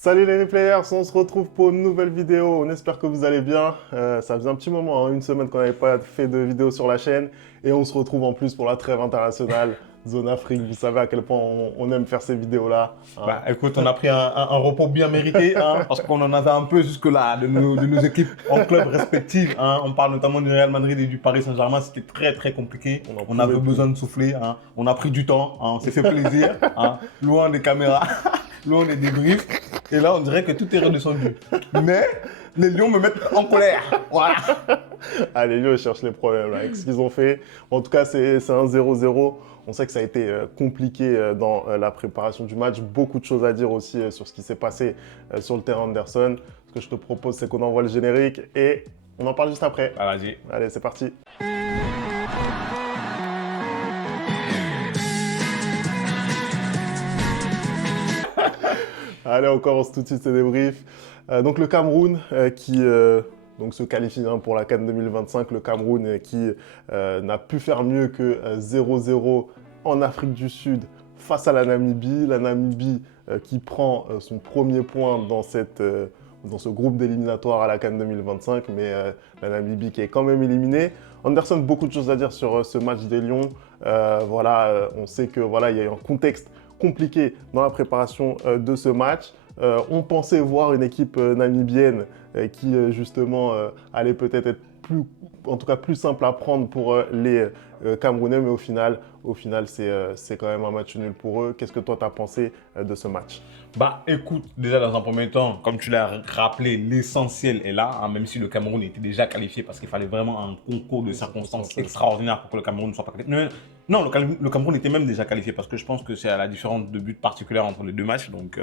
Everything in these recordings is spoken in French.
Salut les replayers, on se retrouve pour une nouvelle vidéo. On espère que vous allez bien. Ça faisait un petit moment, une semaine qu'on n'avait pas fait de vidéo sur la chaîne. Et on se retrouve en plus pour la trêve internationale, Zone Afrique. Vous savez à quel point on aime faire ces vidéos-là. Bah écoute, on a pris un repos bien mérité, parce qu'on en avait un peu jusque-là de nos équipes en club respectives. On parle notamment du Real Madrid et du Paris Saint-Germain, c'était très compliqué. On avait besoin de souffler, on a pris du temps, on s'est fait plaisir, loin des caméras, loin des débriefs. Et là, on dirait que tout est redescendu. Mais les lions me mettent en colère. Voilà. Allez, les Lions, ils cherchent les problèmes là, avec ce qu'ils ont fait. En tout cas, c'est un 0-0. On sait que ça a été compliqué dans la préparation du match. Beaucoup de choses à dire aussi sur ce qui s'est passé sur le terrain Anderson. Ce que je te propose, c'est qu'on envoie le générique et on en parle juste après. Ah, vas-y. Allez, c'est parti. Allez, on commence tout de suite ce débrief. Donc le Cameroun qui donc se qualifie pour la CAN 2025. Le Cameroun qui n'a pu faire mieux que 0-0 en Afrique du Sud face à la Namibie. La Namibie qui prend son premier point dans ce groupe d'éliminatoires à la CAN 2025, mais la Namibie qui est quand même éliminée. Anderson, beaucoup de choses à dire sur ce match des Lions. On sait que il y a eu un contexte compliqué dans la préparation de ce match. On pensait voir une équipe namibienne qui justement allait peut-être être en tout cas plus simple à prendre pour les Camerounais, mais au final c'est quand même un match nul pour eux. Qu'est-ce que toi tu as pensé de ce match? Bah écoute, déjà dans un premier temps, comme tu l'as rappelé, l'essentiel est là, même si le Cameroun était déjà qualifié parce qu'il fallait vraiment un concours de circonstances extraordinaires pour que le Cameroun ne soit pas qualifié. Non, le Cameroun était même déjà qualifié parce que je pense que c'est à la différence de buts particulière entre les deux matchs. Donc,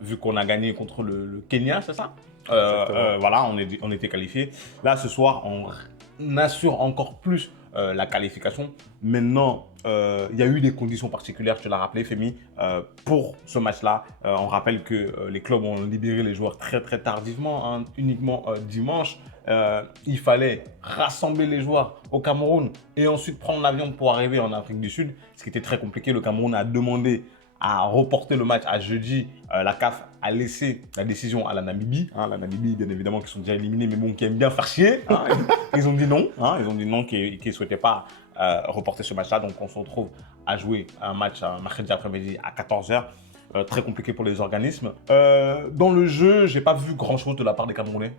vu qu'on a gagné contre le Kenya, c'est ça? Voilà, on était qualifié. Là, ce soir, on assure encore plus la qualification. Maintenant, il y a eu des conditions particulières, je te l'ai rappelé, Femi, pour ce match-là. On rappelle que les clubs ont libéré les joueurs très tardivement, uniquement dimanche. Il fallait rassembler les joueurs au Cameroun et ensuite prendre l'avion pour arriver en Afrique du Sud, ce qui était très compliqué. Le Cameroun a demandé à reporter le match à jeudi. La CAF a laissé la décision à la Namibie. La Namibie, bien évidemment, qui sont déjà éliminés, mais bon, qui aiment bien faire chier. Ils ont dit non. Ils ont dit non, qu'ils ne souhaitaient pas reporter ce match-là. Donc, on se retrouve à jouer un match mercredi après-midi à 14 h. Très compliqué pour les organismes. Dans le jeu, j'ai pas vu grand-chose de la part des Camerounais.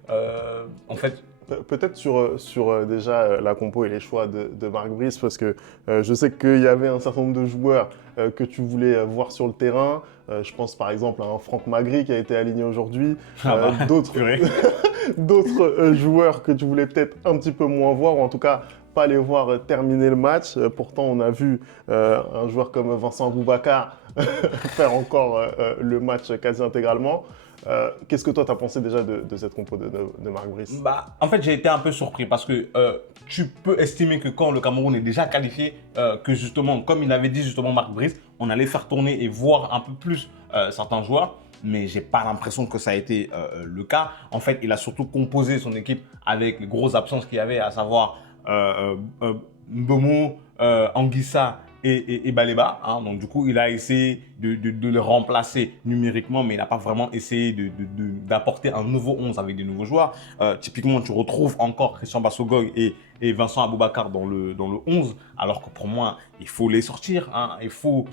En fait, peut-être sur déjà la compo et les choix de Marc Brice, parce que je sais qu'il y avait un certain nombre de joueurs que tu voulais voir sur le terrain. Je pense par exemple à un Franck Magri qui a été aligné aujourd'hui. D'autres joueurs que tu voulais peut-être un petit peu moins voir, ou en tout cas pas les voir terminer le match. Pourtant, on a vu un joueur comme Vincent Aboubakar faire encore le match quasi intégralement. Qu'est-ce que toi, tu as pensé déjà de cette compo de Marc Brice? En fait, j'ai été un peu surpris parce que tu peux estimer que quand le Cameroun est déjà qualifié, que justement, comme il avait dit justement Marc Brice, on allait faire tourner et voir un peu plus certains joueurs. Mais j'ai pas l'impression que ça a été le cas. En fait, il a surtout composé son équipe avec les grosses absences qu'il y avait, à savoir Mbomo, Anguissa et Baleba. Donc du coup, il a essayé de les remplacer numériquement, mais il n'a pas vraiment essayé d'apporter un nouveau 11 avec des nouveaux joueurs. Typiquement, tu retrouves encore Christian Bassogog et Vincent Aboubakar dans le 11, alors que pour moi, il faut les sortir. Il faut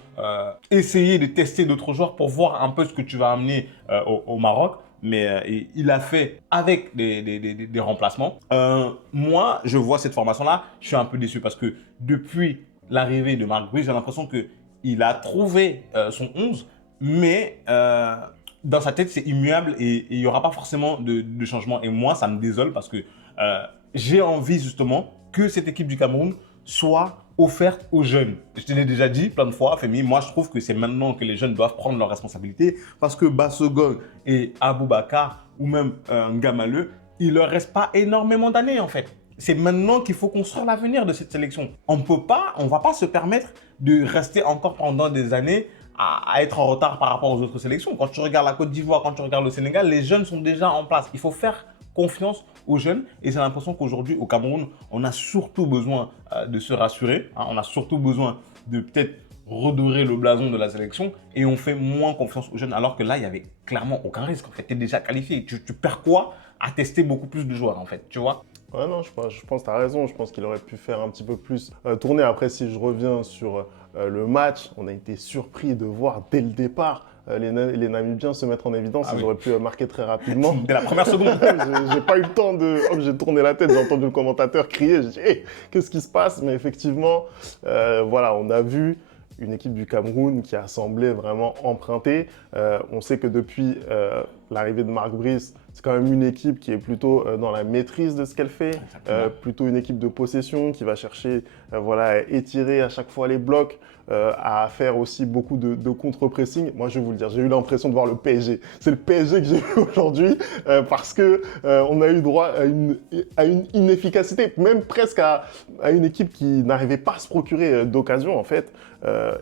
essayer de tester d'autres joueurs pour voir un peu ce que tu vas amener au Maroc. Mais il a fait avec des remplacements. Moi, je vois cette formation-là, je suis un peu déçu parce que depuis l'arrivée de Marc Brice, j'ai l'impression qu'il a trouvé son 11, mais dans sa tête, c'est immuable et il n'y aura pas forcément de changement. Et moi, ça me désole parce que j'ai envie justement que cette équipe du Cameroun soit offerte aux jeunes. Je te l'ai déjà dit plein de fois, Femi, moi je trouve que c'est maintenant que les jeunes doivent prendre leurs responsabilités parce que Bassogog et Aboubakar ou même Ngamaleu, il leur reste pas énormément d'années en fait. C'est maintenant qu'il faut construire l'avenir de cette sélection. On va pas se permettre de rester encore pendant des années à être en retard par rapport aux autres sélections. Quand tu regardes la Côte d'Ivoire, quand tu regardes le Sénégal, les jeunes sont déjà en place. Il faut faire confiance aux jeunes et j'ai l'impression qu'aujourd'hui au Cameroun, on a surtout besoin de se rassurer. On a surtout besoin de peut-être redorer le blason de la sélection et on fait moins confiance aux jeunes, alors que là, il n'y avait clairement aucun risque. En fait, tu es déjà qualifié. Tu perds quoi à tester beaucoup plus de joueurs, en fait, tu vois? Ouais, non, je pense que tu as raison. Je pense qu'il aurait pu faire un petit peu plus tourner. Après, si je reviens sur le match, on a été surpris de voir dès le départ les Namibiens se mettre en évidence. Ah Ils oui. auraient pu marquer très rapidement. Dès la première seconde. J'ai pas eu le temps de. Hop, j'ai tourné la tête, j'ai entendu le commentateur crier. J'ai dit, hey, qu'est-ce qui se passe? Mais effectivement, voilà, on a vu une équipe du Cameroun qui a semblé vraiment empruntée. On sait que depuis l'arrivée de Marc Brice, c'est quand même une équipe qui est plutôt dans la maîtrise de ce qu'elle fait, plutôt une équipe de possession qui va chercher voilà, à étirer à chaque fois les blocs, à faire aussi beaucoup de contre-pressing. Moi, je vais vous le dire, j'ai eu l'impression de voir le PSG. C'est le PSG que j'ai vu aujourd'hui parce que on a eu droit à une inefficacité, même presque à une équipe qui n'arrivait pas à se procurer d'occasion en fait.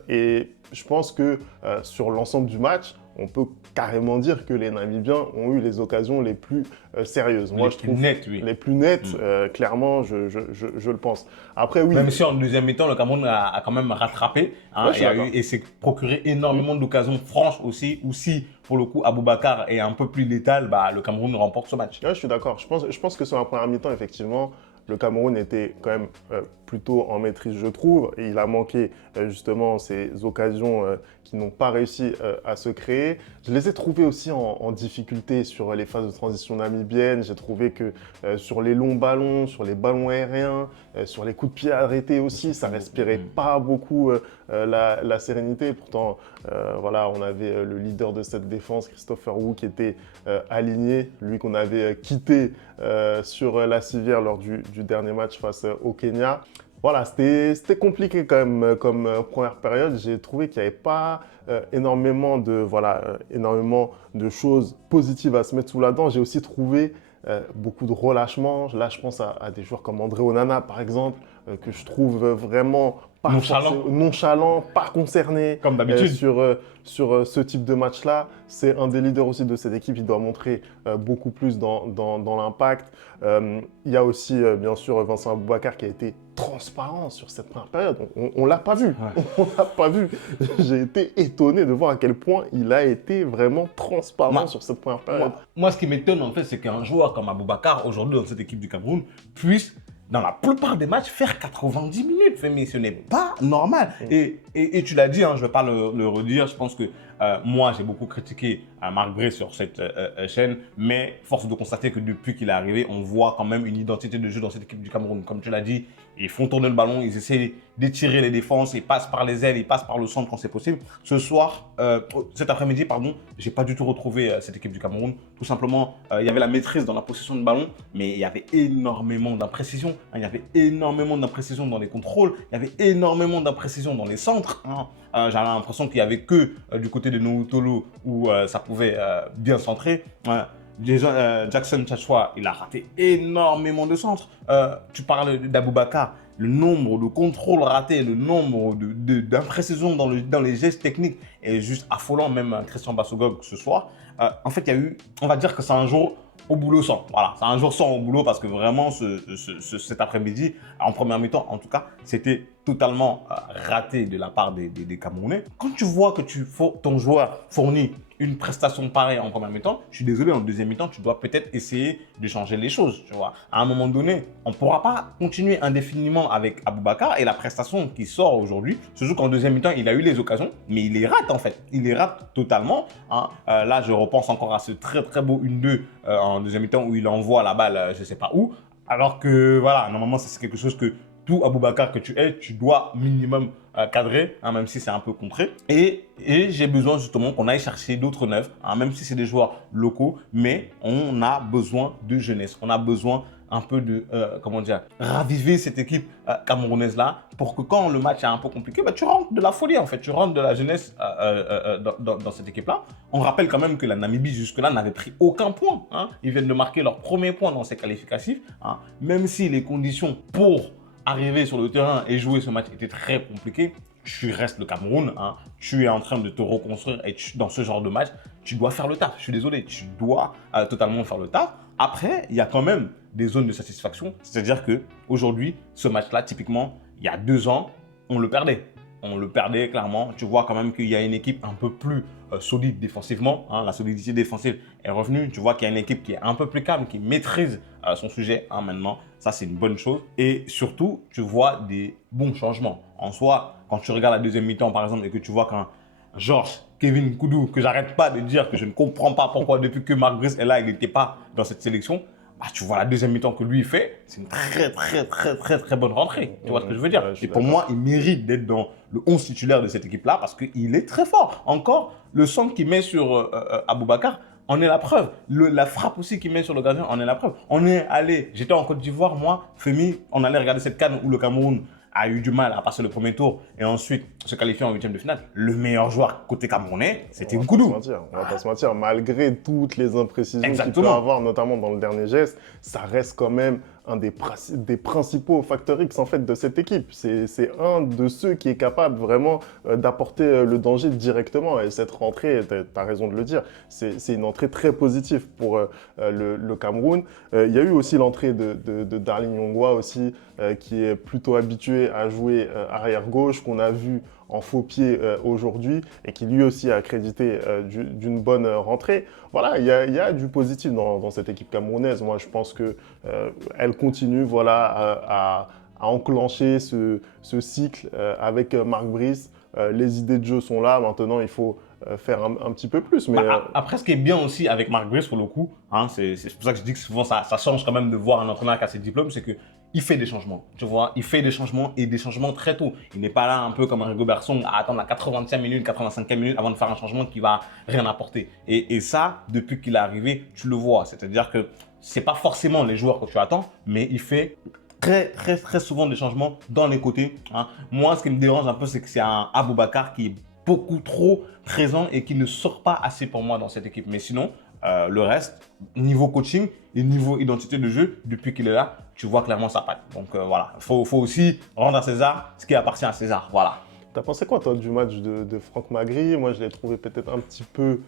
Et je pense que sur l'ensemble du match, on peut carrément dire que les Namibiens ont eu les occasions les plus sérieuses. Moi, Les je plus trouve nettes, oui. les plus nettes, clairement, je le pense. Après, oui. Même si en deuxième mi-temps, le Cameroun a quand même rattrapé, hein, Ouais, je suis d'accord. et s'est procuré énormément d'occasions franches aussi, ou si pour le coup Aboubacar est un peu plus létal, bah, le Cameroun remporte ce match. Ouais, je suis d'accord. Je pense que sur la première mi-temps, effectivement, le Cameroun était quand même plutôt en maîtrise, je trouve. Et il a manqué justement ces occasions qui n'ont pas réussi à se créer. Je les ai trouvés aussi en difficulté sur les phases de transition namibiennes. J'ai trouvé que sur les longs ballons, sur les ballons aériens, sur les coups de pied arrêtés aussi, ça respirait pas beaucoup la sérénité. Pourtant, voilà, on avait le leader de cette défense, Christopher Wu, qui était aligné, lui qu'on avait quitté sur la civière lors du dernier match face au Kenya. Voilà, c'était compliqué quand même comme première période. J'ai trouvé qu'il n'y avait pas énormément de choses positives à se mettre sous la dent. J'ai aussi trouvé beaucoup de relâchement. Là, je pense à des joueurs comme André Onana, par exemple, que je trouve vraiment pas nonchalant, pas concerné Comme d'habitude. sur ce type de match-là. C'est un des leaders aussi de cette équipe. Il doit montrer beaucoup plus dans l'impact. Il y a aussi, bien sûr, Vincent Aboubacar qui a été transparent sur cette première période. On ne l'a pas vu. Ouais. On l'a pas vu. J'ai été étonné de voir à quel point il a été vraiment transparent sur cette première période. Moi, ce qui m'étonne, en fait, c'est qu'un joueur comme Aboubacar, aujourd'hui, dans cette équipe du Cameroun, puisse, dans la plupart des matchs, faire 90 minutes. Mais ce n'est pas normal. Et tu l'as dit, hein, je ne vais pas le redire, je pense que moi, j'ai beaucoup critiqué Marc Brice sur cette chaîne, mais force de constater que depuis qu'il est arrivé, on voit quand même une identité de jeu dans cette équipe du Cameroun. Comme tu l'as dit, ils font tourner le ballon, ils essaient d'étirer les défenses, ils passent par les ailes, ils passent par le centre quand c'est possible. Ce soir, cet après-midi, pardon, j'ai pas du tout retrouvé cette équipe du Cameroun. Tout simplement, il y avait la maîtrise dans la possession de ballon, mais il y avait énormément d'imprécision. Hein, il y avait énormément d'imprécision dans les contrôles, il y avait énormément d'imprécision dans les centres. Hein. J'avais l'impression qu'il n'y avait que du côté de Noutolo où ça pouvait bien centrer. Jackson Tchachwa, il a raté énormément de centres. Tu parles d'Aboubacar, le nombre de contrôles ratés, le nombre d'imprécisions dans les gestes techniques est juste affolant, même Christian Bassogog ce soir. En fait, il y a eu, on va dire que c'est un jour au boulot sans. Voilà, c'est un jour sans au boulot parce que vraiment, cet après-midi, en première mi-temps, en tout cas, c'était totalement raté de la part des Camerounais. Quand tu vois que ton joueur fournit une prestation pareille en première mi-temps, je suis désolé, en deuxième mi-temps, tu dois peut-être essayer de changer les choses, tu vois. À un moment donné, on ne pourra pas continuer indéfiniment avec Aboubacar et la prestation qui sort aujourd'hui, surtout qu'en deuxième mi-temps, il a eu les occasions, mais il les rate en fait. Il les rate totalement. Hein. Là, je repense encore à ce très très beau 1-2 en deuxième mi-temps où il envoie la balle, je ne sais pas où. Alors que voilà, normalement, ça c'est quelque chose que tout Aboubacar que tu es, tu dois minimum cadrer, hein, même si c'est un peu contré. Et j'ai besoin justement qu'on aille chercher d'autres neufs, hein, même si c'est des joueurs locaux, mais on a besoin de jeunesse. On a besoin un peu de, comment dire, raviver cette équipe camerounaise-là pour que quand le match est un peu compliqué, bah, tu rentres de la folie en fait, tu rentres de la jeunesse dans cette équipe-là. On rappelle quand même que la Namibie jusque-là n'avait pris aucun point. Hein. Ils viennent de marquer leur premier point dans ces qualificatifs, hein. Même si les conditions pour arriver sur le terrain et jouer ce match était très compliqué, tu restes le Cameroun, hein, tu es en train de te reconstruire et dans ce genre de match, tu dois faire le taf. Je suis désolé, tu dois totalement faire le taf. Après, il y a quand même des zones de satisfaction, c'est-à-dire qu'aujourd'hui, ce match-là, typiquement, il y a 2 ans, on le perdait. on le perdait clairement. Tu vois quand même qu'il y a une équipe un peu plus solide défensivement. Hein, la solidité défensive est revenue. Tu vois qu'il y a une équipe qui est un peu plus calme, qui maîtrise son sujet maintenant. Ça, c'est une bonne chose. Et surtout, tu vois des bons changements. En soi, quand tu regardes la deuxième mi-temps, par exemple, et que tu vois qu'un Georges, Kevin Koudou, que j'arrête pas de dire que je ne comprends pas pourquoi depuis que Marc Brice est là, il n'était pas dans cette sélection. Bah, tu vois la deuxième mi-temps que lui fait, c'est une très bonne rentrée. Tu vois ce que je veux dire? Ouais, je suis Et pour d'accord. moi, il mérite d'être dans le 11 titulaire de cette équipe-là parce qu'il est très fort. Encore, le centre qu'il met sur Aboubacar en est la preuve. La frappe aussi qu'il met sur le gardien en est la preuve. On est allé, j'étais en Côte d'Ivoire, moi, Femi, on allait regarder cette CAN où le Cameroun a eu du mal à passer le premier tour et ensuite se qualifier en huitième de finale. Le meilleur joueur côté camerounais, c'était Nkoudou. On va pas se mentir, malgré toutes les imprécisions qu'il peut Exactement. avoir, notamment dans le dernier geste, ça reste quand même un des principaux facteurs X en fait de cette équipe. C'est un de ceux qui est capable vraiment d'apporter le danger directement. Et cette rentrée, tu as raison de le dire, c'est une entrée très positive pour le Cameroun. Il y a eu aussi l'entrée de Darling Yongwa aussi, qui est plutôt habitué à jouer arrière gauche, qu'on a vu en faux pied aujourd'hui et qui lui aussi a crédité d'une bonne rentrée. Voilà, il y a du positif dans cette équipe camerounaise. Moi, je pense que elle continue voilà, à enclencher ce cycle avec Marc Brice. Les idées de jeu sont là. Maintenant, il faut faire un petit peu plus. Mais Après, ce qui est bien aussi avec Marc Brice, pour le coup, hein, c'est pour ça que je dis que souvent ça change quand même de voir un entraîneur qui a ses diplômes, c'est qu'il fait des changements. Tu vois, il fait des changements et des changements très tôt. Il n'est pas là un peu comme un Rigobert Song à attendre la 80e minute, 85e minute avant de faire un changement qui va rien apporter. Et ça, depuis qu'il est arrivé, tu le vois. C'est-à-dire que c'est pas forcément les joueurs que tu attends, mais il fait très souvent des changements dans les côtés. Hein. Moi, ce qui me dérange un peu, c'est que c'est un Aboubacar qui est beaucoup trop présent et qui ne sort pas assez pour moi dans cette équipe. Mais sinon, le reste, niveau coaching et niveau identité de jeu, depuis qu'il est là, tu vois clairement sa patte. Donc voilà, faut aussi rendre à César ce qui appartient à César. Voilà. t'as pensé quoi, toi, du match de Franck Magri? Moi, je l'ai trouvé peut-être un petit peu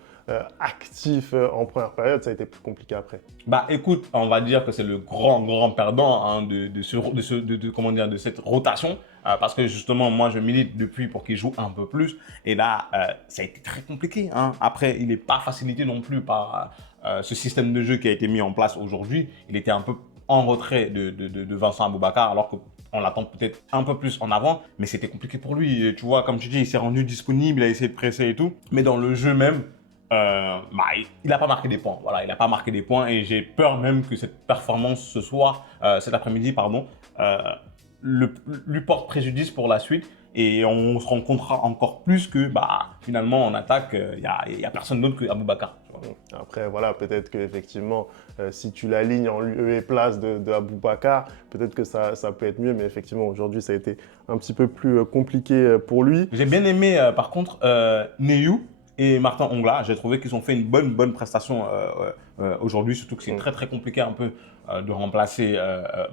actif en première période. Ça a été plus compliqué après. Bah écoute, on va dire que c'est le grand perdant hein, comment dire, de cette rotation. Parce que justement, moi, je milite depuis pour qu'il joue un peu plus. Et là, ça a été très compliqué. Hein. Après, il n'est pas facilité non plus par ce système de jeu qui a été mis en place aujourd'hui. Il était un peu en retrait de Vincent Aboubacar, alors qu'on l'attend peut-être un peu plus en avant. Mais c'était compliqué pour lui. Et tu vois, comme tu dis, il s'est rendu disponible, il a essayé de presser et tout. Mais dans le jeu même, il n'a pas marqué des points. Voilà, il n'a pas marqué des points et j'ai peur même que cette performance ce soir, cet après-midi, pardon, lui porte préjudice pour la suite et on se rend compte encore plus que finalement en attaque, il y a personne d'autre que Aboubacar. Après, voilà, peut-être qu'effectivement, si tu l'alignes en lieu et place de Aboubacar, peut-être que ça peut être mieux. Mais effectivement, aujourd'hui, ça a été un petit peu plus compliqué pour lui. J'ai bien aimé, par contre, Neyou et Martin Ongla. J'ai trouvé qu'ils ont fait une bonne prestation aujourd'hui, surtout que c'est très compliqué un peu de remplacer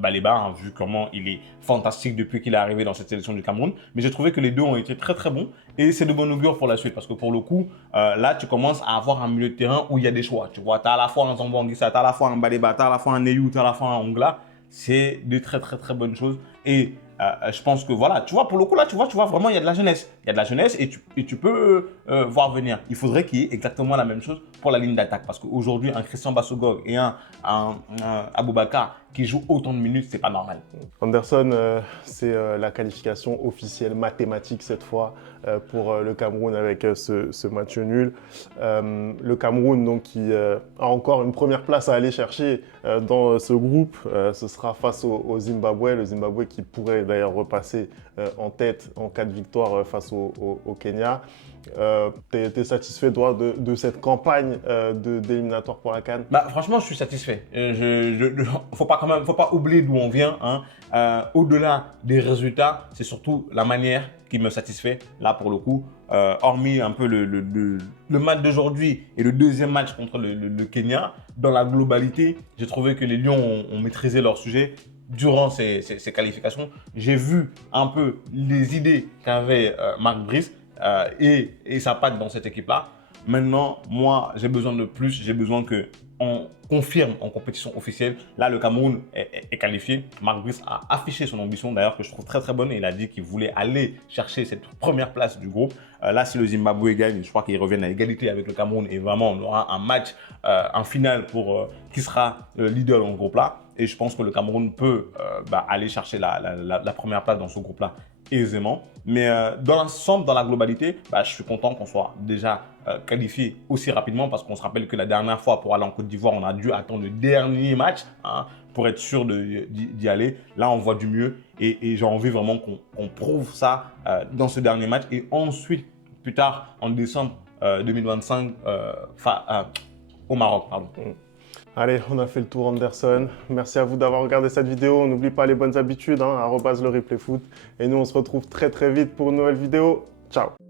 Baleba, hein, vu comment il est fantastique depuis qu'il est arrivé dans cette sélection du Cameroun. Mais j'ai trouvé que les deux ont été très bons et c'est de bon augure pour la suite parce que pour le coup, là, tu commences à avoir un milieu de terrain où il y a des choix. Tu vois, tu as à la fois un Zambo Anguissa, tu as à la fois un Baleba, tu as à la fois un Neyou, tu as à la fois un Ongla. C'est de très bonnes choses et je pense que voilà, tu vois, pour le coup là, tu vois vraiment, il y a de la jeunesse. Il y a de la jeunesse et tu peux voir venir. Il faudrait qu'il y ait exactement la même chose pour la ligne d'attaque. Parce qu'aujourd'hui, un Christian Bassogog et un Aboubacar qui jouent autant de minutes, c'est pas normal. Anderson, c'est la qualification officielle mathématique cette fois pour le Cameroun avec ce match nul. Le Cameroun donc, qui a encore une première place à aller chercher dans ce groupe. Ce sera face au Zimbabwe. Le Zimbabwe qui pourrait d'ailleurs repasser en tête en cas de victoire face au Kenya. T'es satisfait toi de cette campagne d'éliminatoire pour la CAN? Franchement, je suis satisfait. Faut pas oublier d'où on vient. Hein. Au-delà des résultats, c'est surtout la manière qui me satisfait. Là, pour le coup, hormis un peu le match d'aujourd'hui et le deuxième match contre le Kenya, dans la globalité, j'ai trouvé que les Lions ont maîtrisé leur sujet. Durant ces qualifications, j'ai vu un peu les idées qu'avait Marc Brice et sa patte dans cette équipe-là. Maintenant, moi, j'ai besoin de plus. J'ai besoin qu'on confirme en compétition officielle. Là, le Cameroun est qualifié. Marc Brice a affiché son ambition, d'ailleurs, que je trouve très, très bonne. Il a dit qu'il voulait aller chercher cette première place du groupe. Là, si le Zimbabwe gagne, je crois qu'ils reviennent à égalité avec le Cameroun. Et vraiment, on aura un match, en finale pour qui sera leader dans ce groupe-là. Et je pense que le Cameroun peut aller chercher la première place dans ce groupe-là aisément. Mais dans l'ensemble, dans la globalité, je suis content qu'on soit déjà qualifié aussi rapidement parce qu'on se rappelle que la dernière fois, pour aller en Côte d'Ivoire, on a dû attendre le dernier match pour être sûr d'y aller. Là, on voit du mieux et j'ai envie vraiment qu'on prouve ça dans ce dernier match. Et ensuite, plus tard, en décembre 2025, au Maroc, pardon. Allez, on a fait le tour, Anderson. Merci à vous d'avoir regardé cette vidéo. N'oublie pas les bonnes habitudes, @le replay foot. Et nous, on se retrouve très très vite pour une nouvelle vidéo. Ciao.